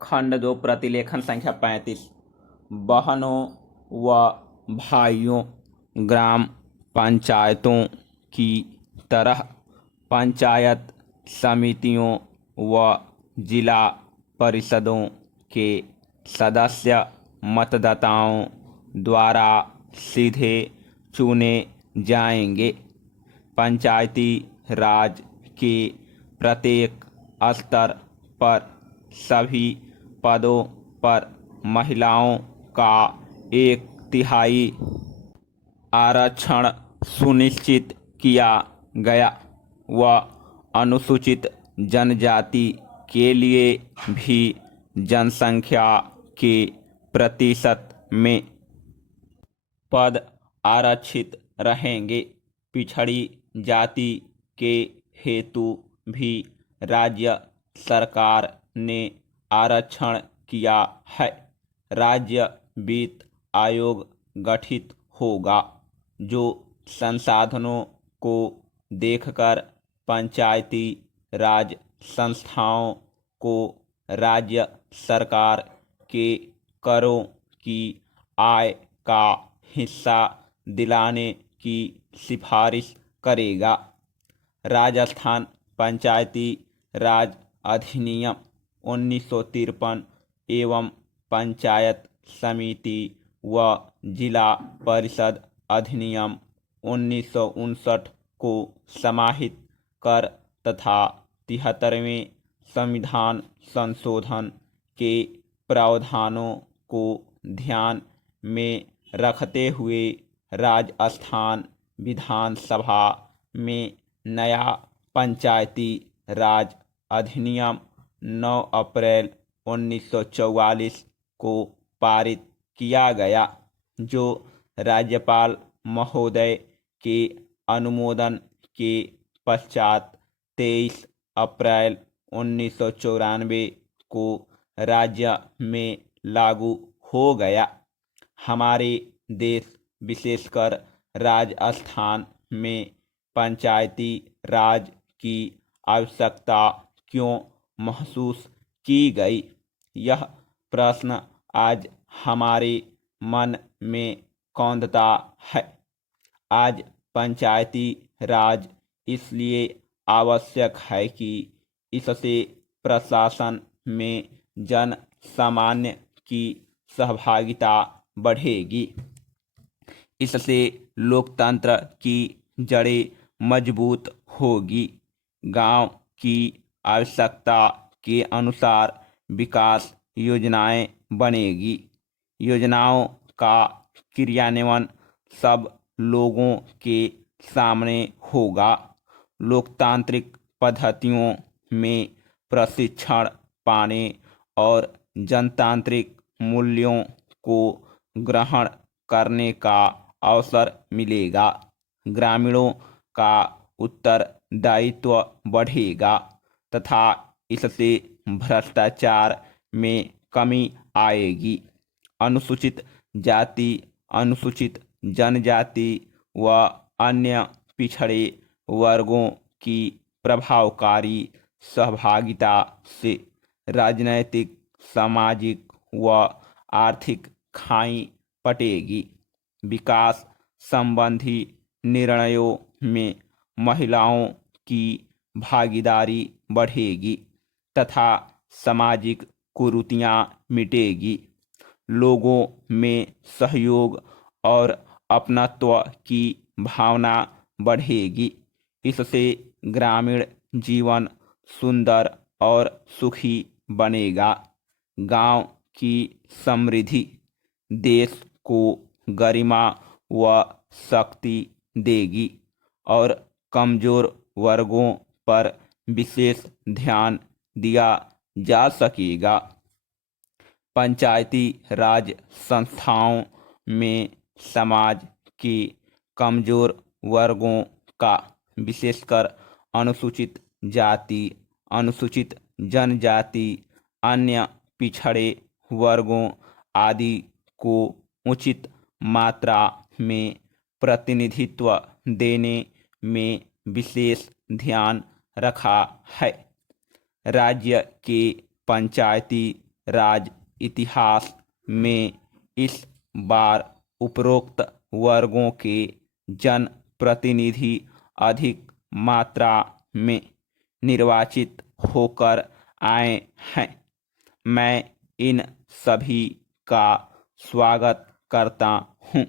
खंड 2 प्रतिलेखन संख्या 35। बहनों व भाइयों, ग्राम पंचायतों की तरह पंचायत समितियों व जिला परिषदों के सदस्य मतदाताओं द्वारा सीधे चुने जाएंगे। पंचायती राज के प्रत्येक स्तर पर सभी पदों पर महिलाओं का 1/3 आरक्षण सुनिश्चित किया गया व अनुसूचित जनजाति के लिए भी जनसंख्या के प्रतिशत में पद आरक्षित रहेंगे। पिछड़ी जाति के हेतु भी राज्य सरकार ने आरक्षण किया है। राज्य वित्त आयोग गठित होगा जो संसाधनों को देखकर पंचायती राज संस्थाओं को राज्य सरकार के करों की आय का हिस्सा दिलाने की सिफारिश करेगा। राजस्थान पंचायती राज अधिनियम 1953 एवं पंचायत समिति व जिला परिषद अधिनियम 1959 को समाहित कर तथा 73वें संविधान संशोधन के प्रावधानों को ध्यान में रखते हुए राजस्थान विधानसभा में नया पंचायती राज अधिनियम 9 अप्रैल 1944 को पारित किया गया, जो राज्यपाल महोदय के अनुमोदन के पश्चात 23 अप्रैल 1994 को राज्य में लागू हो गया। हमारे देश विशेषकर राजस्थान में पंचायती राज की आवश्यकता क्यों महसूस की गई, यह प्रश्न आज हमारे मन में कौंधता है। आज पंचायती राज इसलिए आवश्यक है कि इससे प्रशासन में जन सामान्य की सहभागिता बढ़ेगी। इससे लोकतंत्र की जड़ें मजबूत होगी। गांव की आवश्यकता के अनुसार विकास योजनाएं बनेगी। योजनाओं का क्रियान्वयन सब लोगों के सामने होगा। लोकतांत्रिक पद्धतियों में प्रशिक्षण पाने और जनतांत्रिक मूल्यों को ग्रहण करने का अवसर मिलेगा। ग्रामीणों का उत्तरदायित्व बढ़ेगा तथा इससे भ्रष्टाचार में कमी आएगी। अनुसूचित जाति, अनुसूचित जनजाति व अन्य पिछड़े वर्गों की प्रभावकारी सहभागिता से राजनैतिक, सामाजिक व आर्थिक खाई पटेगी। विकास संबंधी निर्णयों में महिलाओं की भागीदारी बढ़ेगी तथा सामाजिक कुरीतियां मिटेगी। लोगों में सहयोग और अपनत्व की भावना बढ़ेगी। इससे ग्रामीण जीवन सुंदर और सुखी बनेगा। गांव की समृद्धि देश को गरिमा व शक्ति देगी और कमजोर वर्गों पर विशेष ध्यान दिया जा सकेगा। पंचायती राज संस्थाओं में समाज के कमजोर वर्गों का, विशेषकर अनुसूचित जाति, अनुसूचित जनजाति, अन्य पिछड़े वर्गों आदि को उचित मात्रा में प्रतिनिधित्व देने में विशेष ध्यान रखा है। राज्य के पंचायती राज्य इतिहास में इस बार उपरोक्त वर्गों के जनप्रतिनिधि अधिक मात्रा में निर्वाचित होकर आए हैं। मैं इन सभी का स्वागत करता हूं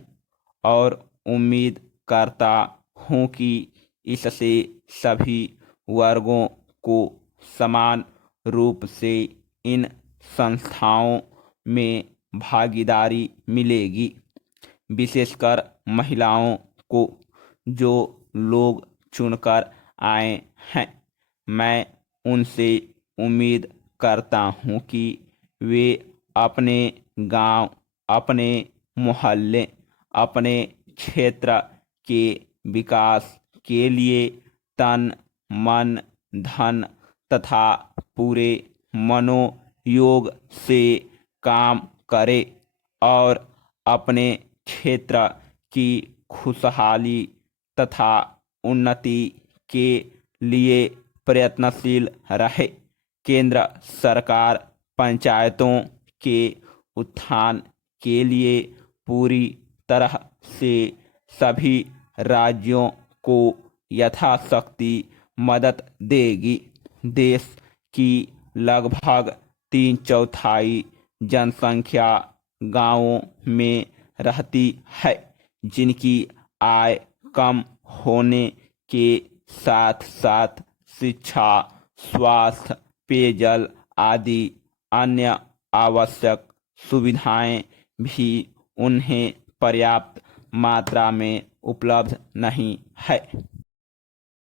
और उम्मीद करता हूं कि इससे सभी वर्गों को समान रूप से इन संस्थाओं में भागीदारी मिलेगी, विशेषकर महिलाओं को जो लोग चुनकर आए हैं। मैं उनसे उम्मीद करता हूं कि वे अपने गांव, अपने मोहल्ले, अपने क्षेत्र के विकास के लिए तन, मन, धन तथा पूरे मनोयोग से काम करें और अपने क्षेत्र की खुशहाली तथा उन्नति के लिए प्रयत्नशील रहे। केंद्र सरकार पंचायतों के उत्थान के लिए पूरी तरह से सभी राज्यों को यथाशक्ति मदद देगी। देश की लगभग 3/4 जनसंख्या गांवों में रहती है, जिनकी आय कम होने के साथ साथ शिक्षा, स्वास्थ्य, पेयजल आदि अन्य आवश्यक सुविधाएं भी उन्हें पर्याप्त मात्रा में उपलब्ध नहीं है।